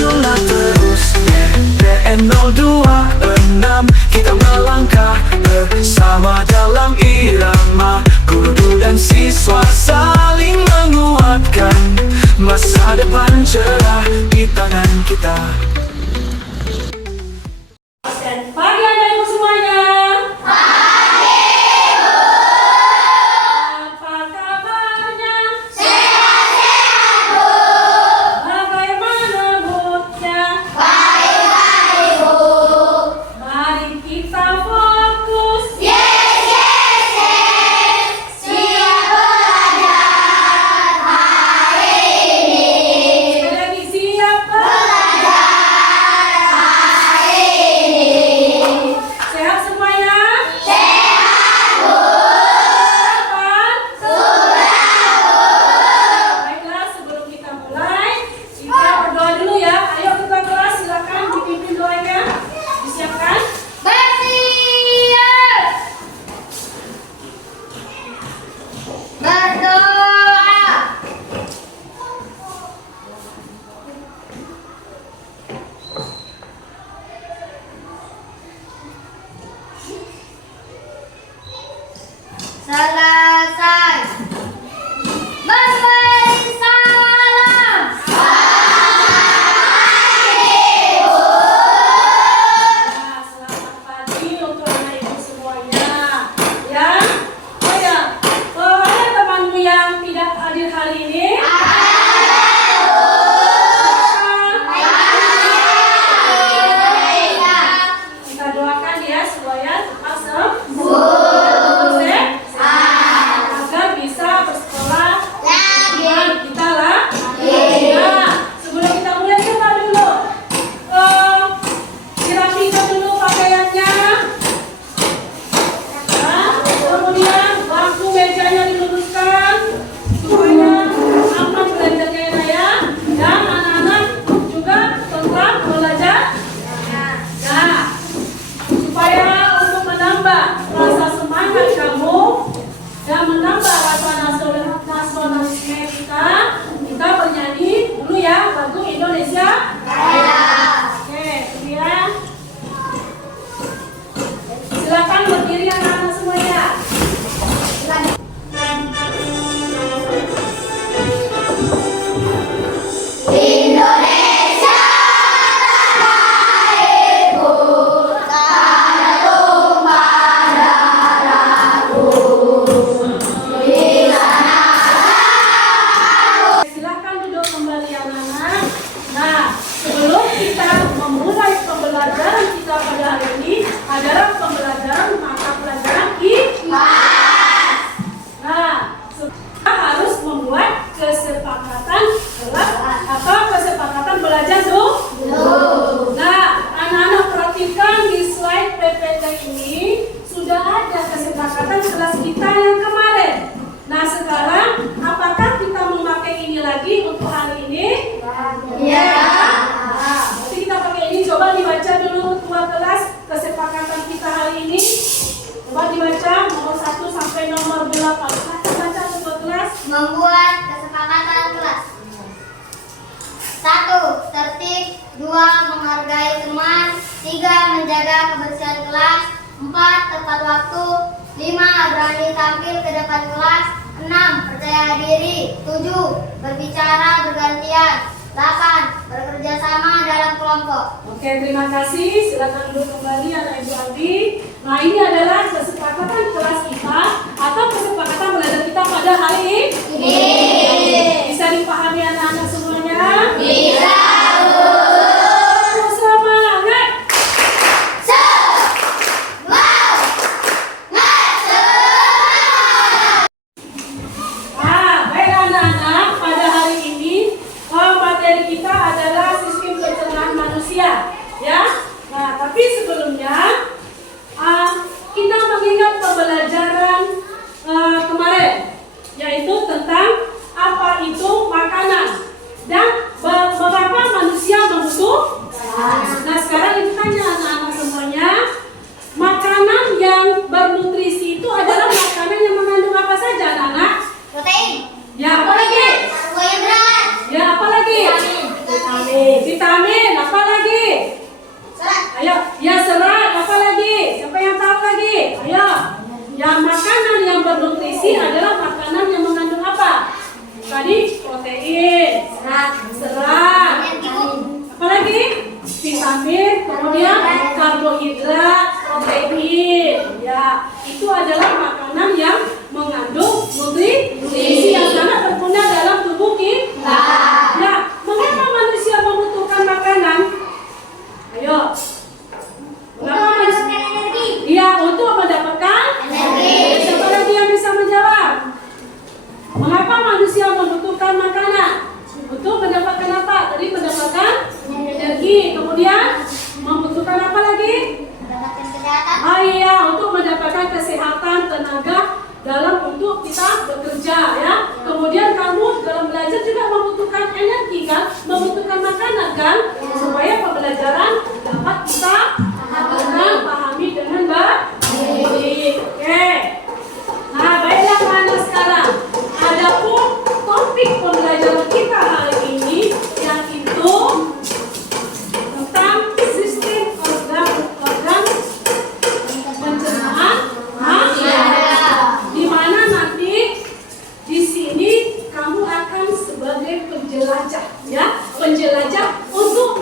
majulah terus. PM026 kita melangkah bersama dalam irama. Guru dan siswa saling menguatkan, masa depan cerah di tangan kita. Dan pagi anak-anakku semuanya. Pagi, Bu. Apa kabarnya? Sehat-sehat, Bu. Bagaimana moodnya? Baik-baik, Bu. Mari kita fokus. Yes, yes, yes. Siap belajar hari ini. Sekali lagi, siap Belajar hari ini. sehat semuanya? Sehat, Bu. Kapan? Sudah, Bu. Baiklah, sebelum kita mulai, kita berdoa dulu ya. Ayo kita kelas, silakan dipimpin doanya. Disiapkan? Bersiap. Berdoa. Selesai. Memberi salam. Nah, selamat pagi untuk anak ibu semuanya. Ya, oh ya, ada temanmu yang tidak hadir hari ini? Kita doakan ya supaya cepat sembuh, agar bisa bersekolah. Mari kita lah. Nah, sebelum kita mulai coba dulu. Dirapikan dulu pakaiannya. Nah, kemudian bangku mejanya diluruskan supaya aman belajarnya ya. Dan anak-anak juga tetap belajar. Nah, supaya untuk menambah rasa semangat kamu dan menambah rasa nasionalisme kita bernyanyi dulu ya lagu Indonesia. Oke, kemudian silakan berdiri anak-anak semuanya. Indonesia tanah airku, tanah tumpah darahku. Di sana Silakan duduk kembali anak-anak. Nah, sebelum kita memulai pembelajaran kita pada hari ini adalah pembelajaran mata pelajaran IPS. Nah, kita harus membuat kesepakatan kelas atau kesepakatan belajar dulu. Nah, anak-anak perhatikan di slide PPT ini sudah ada kesepakatan kelas kita yang kemarin. Nah, sekarang apakah kita memakai ini lagi untuk hari ini? Ya. Nah, berarti kita pakai ini. Coba dibaca dulu ketua kelas kesepakatan kita hari ini. Coba dibaca nomor 1 sampai nomor 8. Kita baca ketua kelas. Membuat kesepakatan kelas. 1. Tertib. 2. Menghargai teman. 3. Menjaga kebersihan kelas. 4. Tepat waktu. 5. Berani tampil ke depan kelas. 6. Percaya diri. 7. Berbicara bergantian. 8. Bekerja sama dalam kelompok. Oke, terima kasih. Silakan duduk kembali anak ibu Abi. Nah, ini adalah kesepakatan kelas kita atau kesepakatan belajar kita pada hari ini. Bisa dipahami anak-anak semuanya? Bisa, Bu. Semangat! Nah, baiklah anak-anak, pada hari ini materi kita adalah sistem pencernaan manusia, ya. Nah, tapi sebelumnya kita mengingat pembelajaran kemarin, yaitu tentang apa itu makanan dan beberapa Ayo, ya serat, apa lagi? Siapa yang tahu lagi? Ayo. Ya, makanan yang bernutrisi adalah makanan yang mengandung apa? Tadi protein, serat, apa lagi? Vitamin, kemudian karbohidrat, protein. Ya, itu adalah makanan yang mengandung nutrisi yang sangat berguna dalam tubuh kita. Nah, mengapa manusia membutuhkan makanan? Ayo. Mengapa manusia? Iya, untuk mendapatkan energi. Siapa lagi yang bisa menjawab? Mengapa manusia membutuhkan makanan? Untuk mendapatkan apa? Tadi mendapatkan energi. Kemudian membutuhkan apa lagi? Mendapatkan kesehatan. Ah iya, untuk mendapatkan kesehatan, tenaga dalam untuk kita bekerja ya. Kemudian kamu dalam belajar juga membutuhkan energi kan? Membutuhkan makanan kan? Supaya pembelajaran dapat kita pahami dengan baik. Oke. Nah, baiklah anak sekarang. Adapun topik pembelajaran kita hari ini yang itu tentang sistem organ pencernaan manusia. Di mana nanti di sini kamu akan sebagai penjelajah ya, penjelajah untuk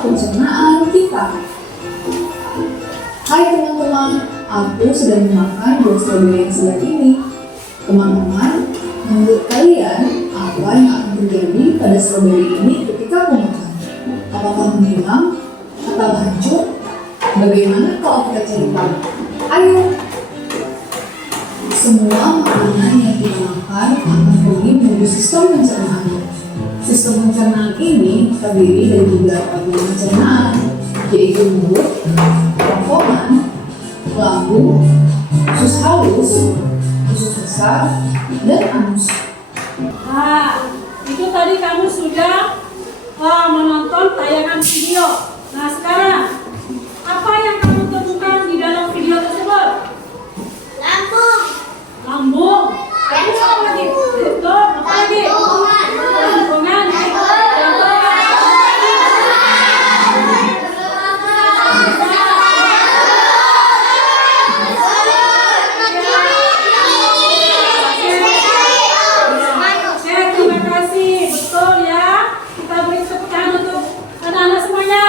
pencernaan kita. Hai teman-teman, aku sedang memakan buah stroberi yang segar ini. Teman-teman, menurut kalian apa yang akan terjadi pada stroberi ini ketika aku makan? Apakah menghilang atau hancur? Bagaimana kalau kita cari tahu? Ayo! Semua makanan yang kita makan akan pergi menuju sistem pencernaan. Sistem pencernaan ini terdiri dari beberapa bagian pencernaan, yaitu mulut, kerongkongan, lambung, usus halus, usus besar, dan anus. Nah, itu tadi kamu sudah menonton tayangan video. Nah, sekarang apa yang kamu temukan di dalam video tersebut? Lambung. Lambung. Terus apa lagi? Betul. Apa lagi? Kerongkongan. Terima kasih. Betul ya. Kita beri tepuk tangan untuk anak-anak semuanya.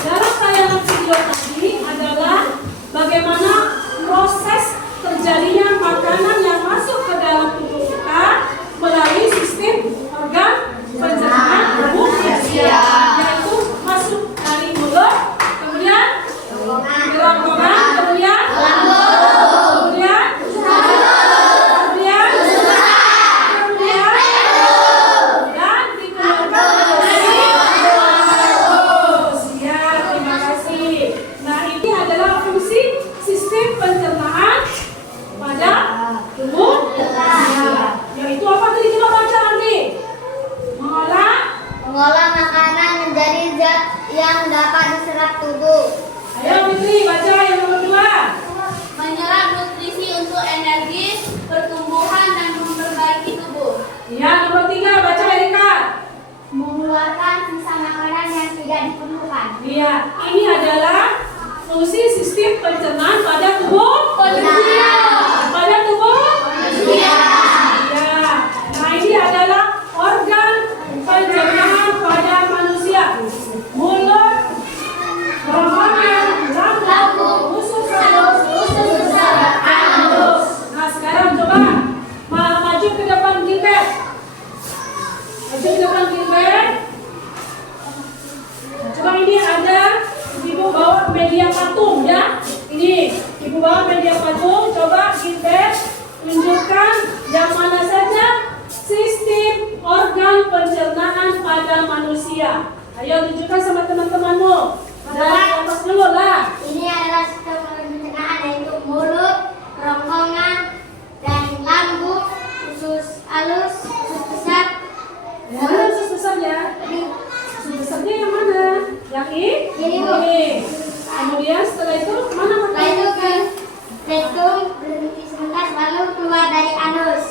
Dalam tayangan video tadi adalah bagaimana proses terjadinya makanan yang masuk ke dalam tubuh kita melalui sistem organ pencernaan tubuh manusia, yaitu masuk dari mulut, kemudian kerongkongan, kemudian kemudian dan dikeluarkan melalui anus. Ya, terima kasih. Nah, ini adalah fungsi sistem pencernaan pada tubuh manusia. Yaitu apa tadi, coba baca lagi. Mengolah makanan menjadi zat yang dapat diserap tubuh. Ayo Fitri, baca yang nomor 2. Menyerap nutrisi untuk energi, pertumbuhan, dan memperbaiki tubuh. Ya, nomor 3, baca Erika. Mengeluarkan sisa makanan yang tidak diperlukan. Iya, ini adalah fungsi sistem pencernaan pada tubuh manusia. Pada tubuh manusia. Ya. Nah, ini adalah organ pencernaan pada manusia. Mulut, kerongkongan, lambung, usus halus, usus besar, anus. Nah, sekarang coba maju ke depan Gilbert. Maju ke depan Gilbert. Coba ini ada ibu bawa media patung ya. Ini ibu bawa media patung. Coba Gilbert tunjukkan yang mana saja sistem organ pencernaan pada manusia. Ayo tunjukkan sama teman-temanmu. Dari atas dulu lah. Ini adalah sistem organ pencernaan, yaitu mulut, kerongkongan, dan lambung, usus halus, usus besar. Mana usus besarnya? Usus besarnya yang mana? Yang Ini, Bu. Kemudian setelah itu mana Setelah itu ke rektum, berhenti sebentar, lalu keluar dari anus.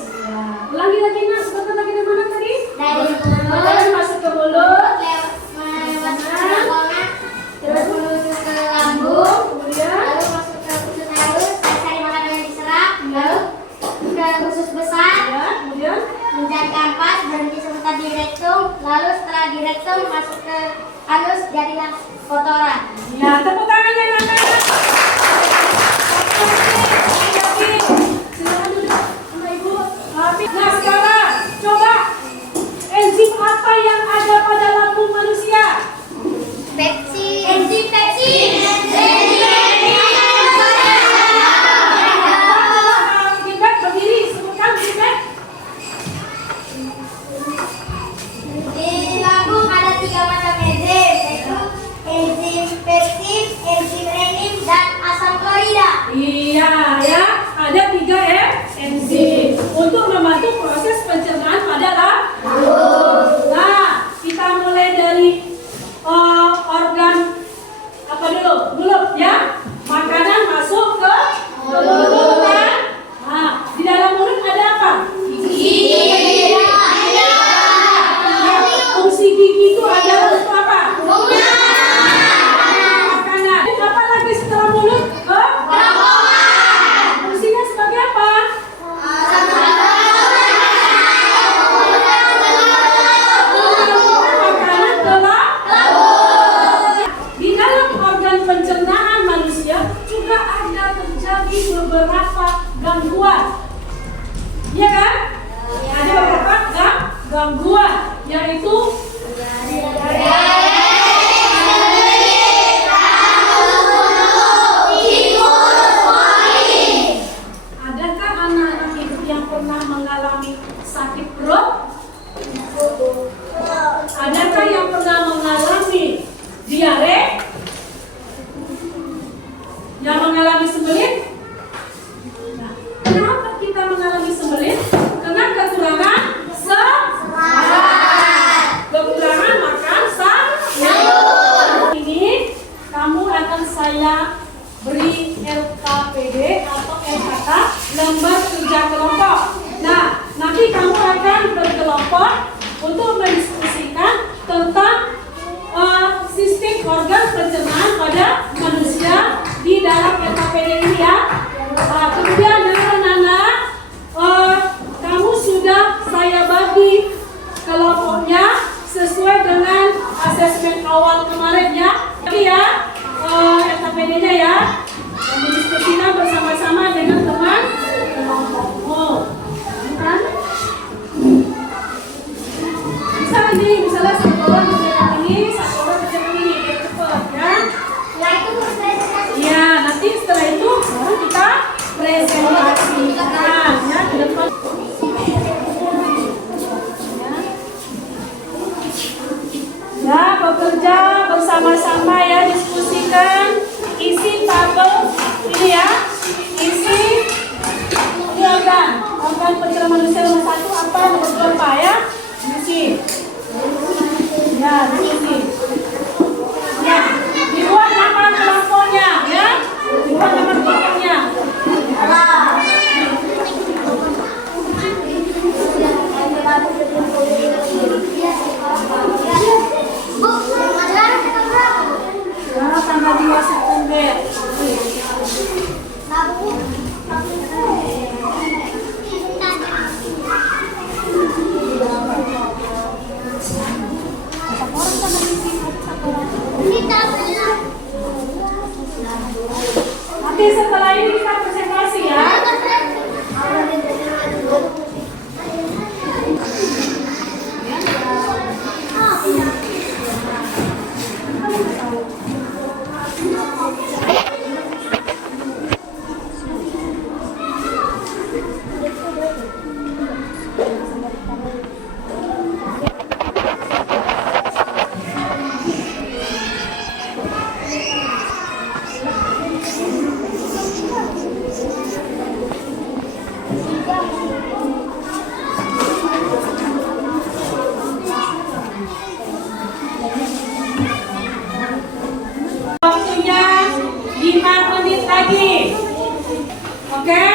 Ulangi lagi nak, sebentar lagi dari mana tadi? Dari Kemudian mulut, masuk ke mulut, lewat kerongkongan, terus menuju ke lambung, kemudian lalu masuk ke usus halus, cari makanan yang diserap, lalu ke usus besar, ya, kemudian mencari ampas, berhenti sebentar di rektum, lalu setelah di rektum masuk ke anus, jadilah kotoran. ya, tepuk tangannya anak-anak. Silakan duduk sama ibu. Nah, sekarang coba enzim apa yang ada pada lambung manusia? Pepsi. Enzim Pepsi. Gilbert berdiri, sebutkan Gilbert. Di lambung ada 3 macam enzim, yaitu enzim peptid, enzim renin, dan asam klorida. Iya ya, ada 3 enzim untuk membantu proses pencernaan pada lambung. Nah, kita mulai dari organ apa dulu? Mulut ya. Makanan masuk ke mulut kan? Nah, di dalam mulut ada apa? Gigi. Fungsi gigi itu adalah untuk apa? Makanan. Apa lagi setelah mulut? gangguan, yaitu adakah anak-anak ibu yang pernah mengalami sakit perut? Adakah yang pernah mengalami diare? Yang mengalami sembelit? Nah, kenapa kita mengalami sembelit? Karena kekurangan serat. Kekurangan makan sayur. Ini kamu akan saya beri LKPD atau LKK, lembar kerja kelompok. Nah, nanti kamu akan berkelompok untuk mendiskusikan tentang sistem organ pencernaan pada manusia di dalam LKPD ini ya. Kemudian anak-anak, kamu sudah saya bagi kelompoknya sesuai dengan asesmen awal kemarin ya. Jadi ya, LKPD-nya ya, mendiskusikan bersama-sama dengan teman kelompokmu. Kan? Bisa ini, misalnya satu orang kerjakan ini, satu orang kerjakan ini, biar cepat ya. Ya, nanti setelah itu baru kita presentasikan ya ke depan. Ya, bekerja bersama-sama ya, diskusikan isi tabel ini ya, isi ini organ pencernaan manusia nomor 1 apa, nomor 2 apa ya, isi. Ya, isi. Ya, dibuat nama kelompoknya ya, dibuat nama kelompoknya. Ya, tanggal 2 September. Nanti setelah ini kita presentasi ya. Waktunya 5 menit lagi. Oke?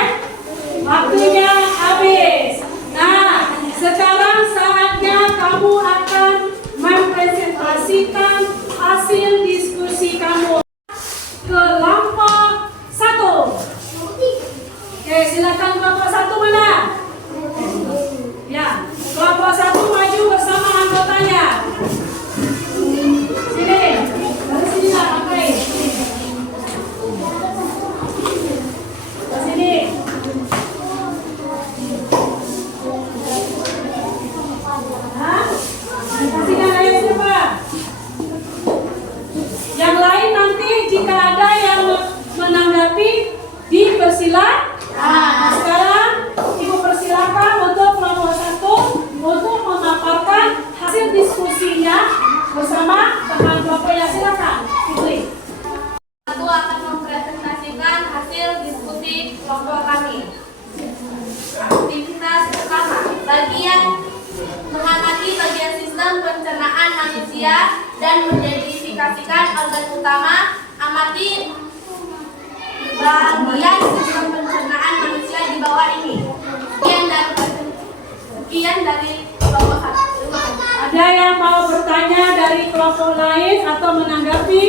Waktunya habis. Nah, sekarang saatnya kamu akan mempresentasikan hasil diskusi kamu. Kelompok 1. Oke, silakan kelompok 1 mana? Ya, kelompok 1 maju bersama anggotanya. Sini, dari sini lah, pakai. Ke sini. Hah? Kasihkan ayat siapa? Yang lain nanti jika ada yang menanggapi dipersilakan. Nah, sekarang Ibu persilakan untuk kelompok 1 untuk memaparkan hasil diskusinya bersama teman kelompoknya. Silakan, Fitri. Aku akan mempresentasikan hasil diskusi kelompok kami. Aktivitas pertama, bagian mengamati bagian sistem pencernaan manusia dan mengidentifikasikan organ utama. Amati bagian sistem pencernaan manusia di bawah ini. Sekian dari kelompok 1. Ada yang mau bertanya dari kelompok lain atau menanggapi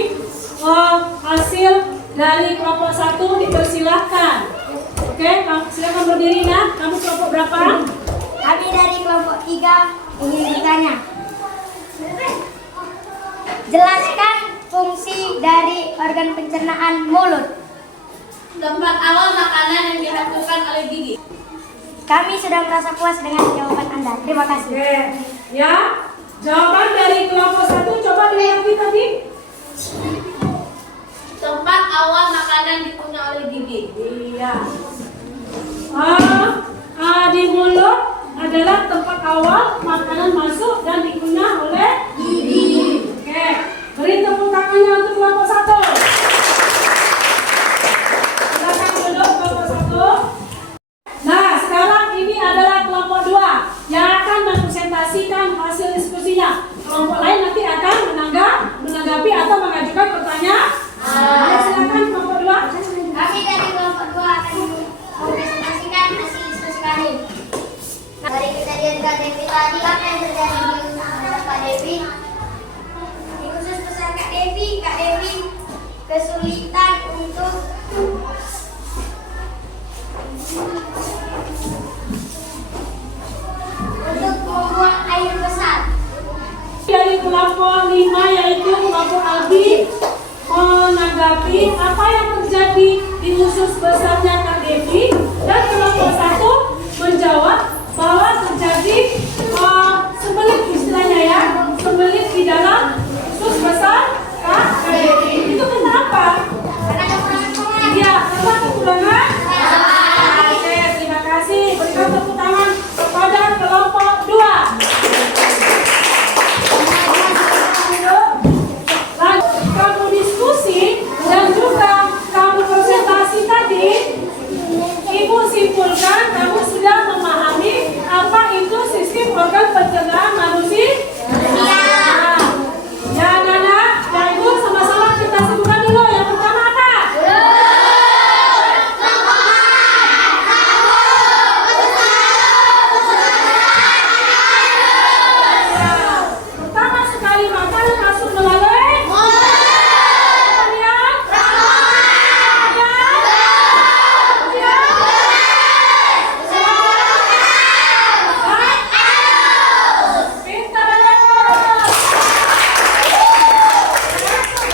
hasil dari kelompok 1, dipersilahkan. Oke, silakan berdiri ya. Kamu kelompok berapa? Kami dari kelompok 3 ingin bertanya. Jelaskan fungsi dari organ pencernaan mulut. Tempat awal makanan yang dihasilkan oleh gigi. Kami sudah merasa puas dengan jawaban Anda. Terima kasih. Oke, ya. Jawaban dari kelompok 1 coba diulangi tadi. Tempat awal makanan dikunyah oleh gigi. Iya. Di mulut adalah tempat awal makanan masuk dan dikunyah oleh gigi. Oke, beri tepuk tangannya untuk kelompok 1. Silakan duduk kelompok 1. Nah, sekarang ini adalah kelompok 2 yang akan mempresentasikan hasil diskusinya. Kelompok lain nanti akan menanggapi atau mengajukan pertanyaan. Ya, silakan kelompok 2. Kami dari kelompok 2 akan mempresentasikan hasil diskusi kami. Dari kejadian Kak Devi tadi, apa yang terjadi di Kak Devi? Di khusus pesan Kak Devi kesulitan untuk membuang air besar. Dari kelompok 5 yaitu kelompok Albi menanggapi apa yang terjadi di usus besarnya Kak Devi, dan kelompok 1 menjawab bahwa terjadi sembelit, istilahnya ya, sembelit di dalam usus besar Kak Devi. Itu kenapa? Karena kekurangan pengair. Ya, karena kekurangan. Oke, terima kasih. Berikan tepuk tangan kepada kelompok 2. Kamu diskusi dan juga kamu presentasi tadi, Ibu simpulkan kamu sudah memahami apa itu sistem organ pencernaan manusia. Ya, Nana, ya Ibu, sama-sama kita sebutkan dulu. Yang pertama apa? Pertama sekali makanan masuk melalui kemudian pintar banget.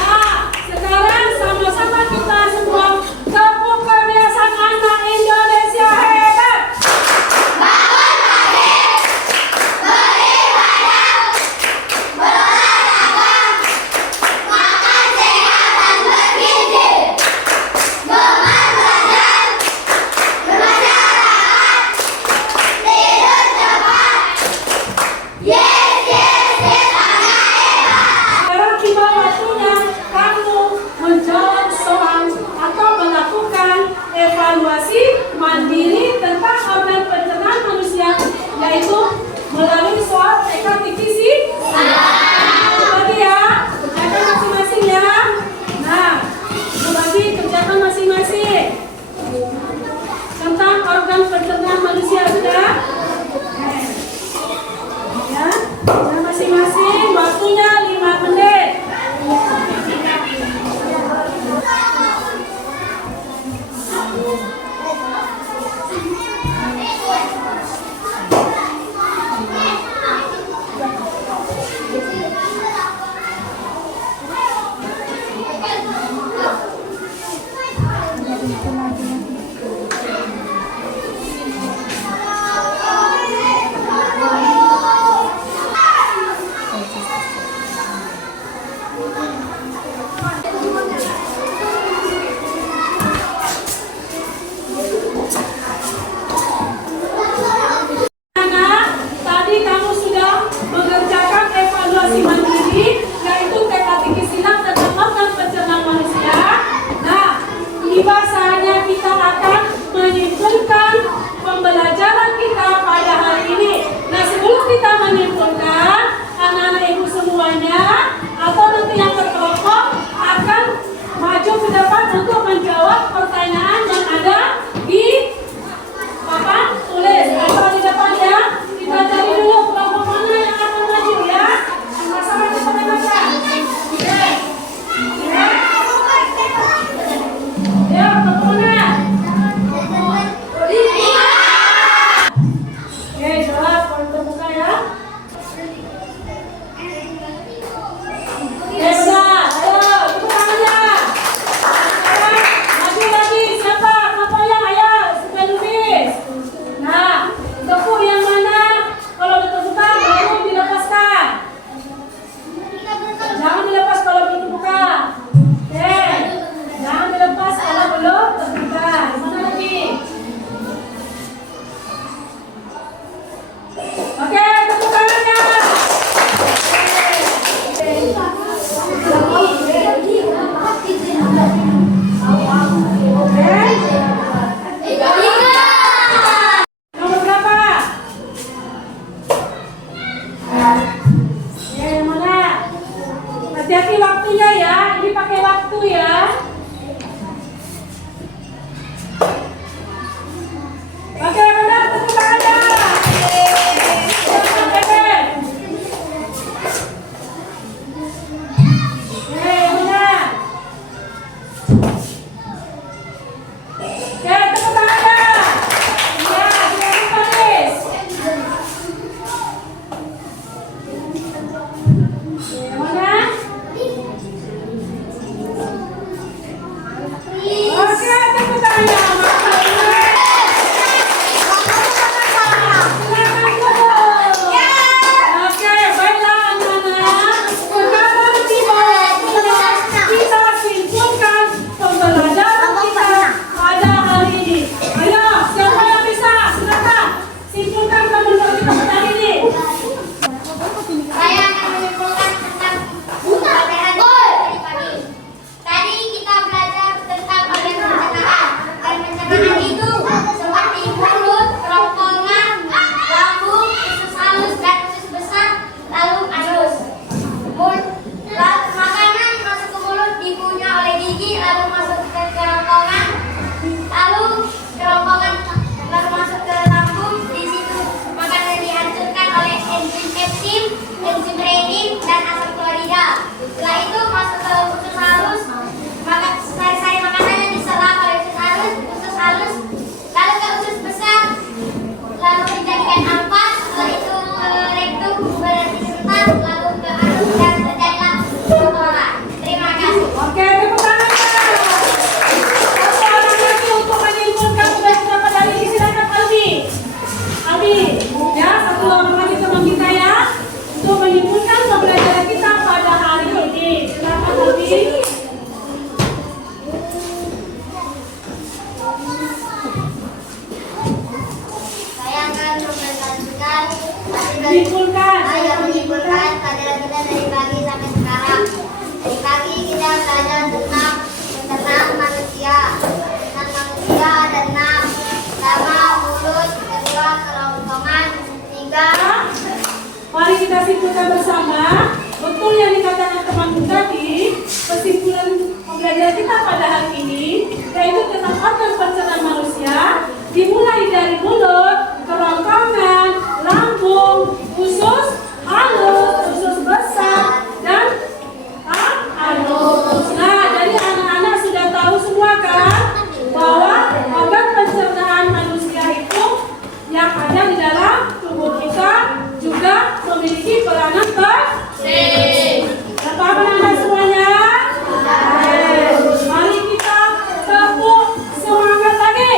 Nah, sekarang sama-sama kita semua tepuk kebiasaan anak Indonesia hebat. Sekarang tiba waktunya kamu menjawab soal atau melakukan evaluasi mandiri tentang organ pencernaan manusia, yaitu melalui soal TK-TKC. Bagi ya, kerjakan masing-masing ya. Nah, bagi kerjakan masing-masing tentang organ pencernaan manusia sudah. Ya, masing-masing waktunya 5 menit. menyimpulkan pelajaran kita dari pagi sampai sekarang. Dari pagi kita belajar tentang manusia. Tentang manusia ada 6. Pertama, mulut. Kedua, kerongkongan. 3. Mari kita simpulkan bersama. Betul yang dikatakan teman tadi. Kesimpulan pembelajaran kita pada hari ini yaitu tentang organ pencernaan manusia, dimulai dari mulut, kerongkongan, lambung, usus halus, usus besar, dan halus. Nah, jadi anak-anak sudah tahu semua kan bahwa organ pencernaan manusia itu yang ada di dalam tubuh kita juga memiliki peranan penting. Paham anak semuanya? Mari kita tepuk semangat lagi.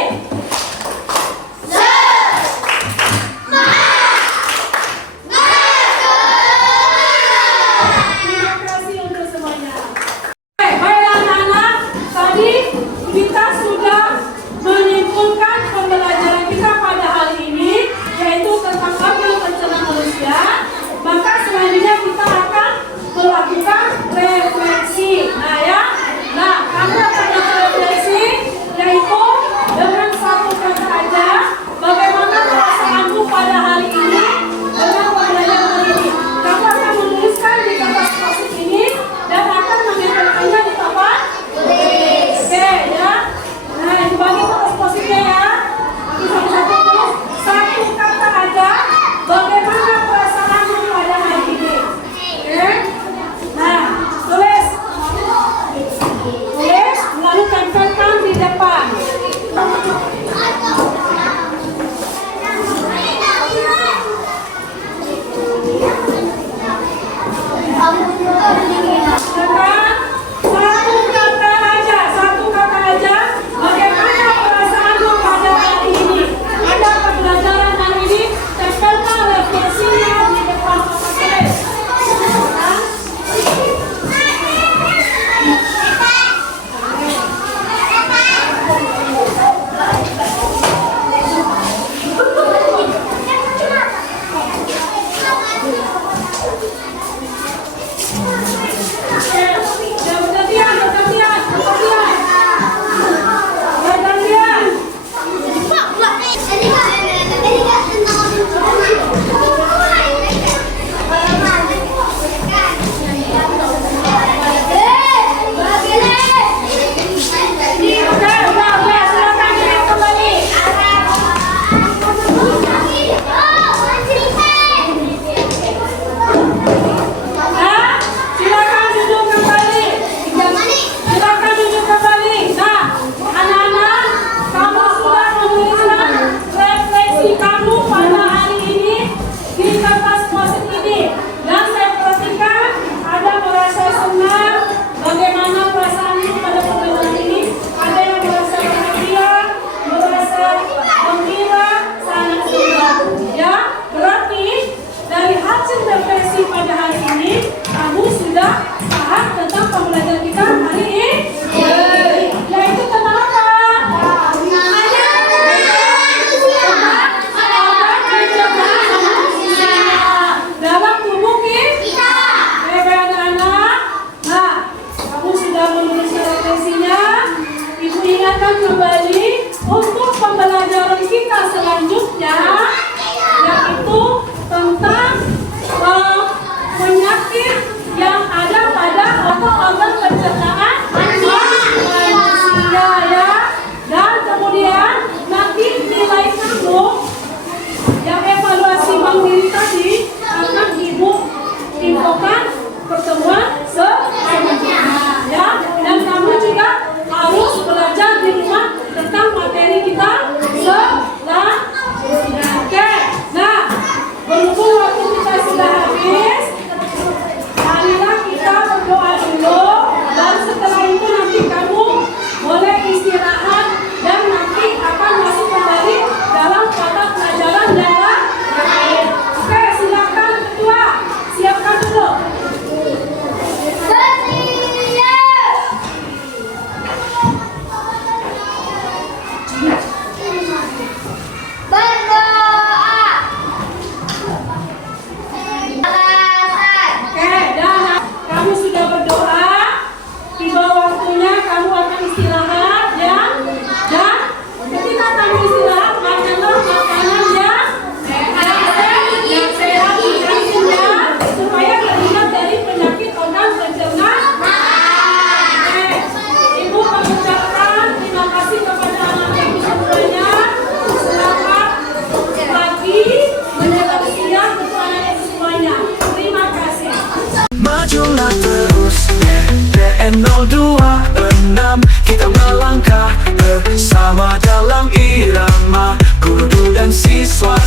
terus. DN 026 kita melangkah bersama dalam irama guru dan siswa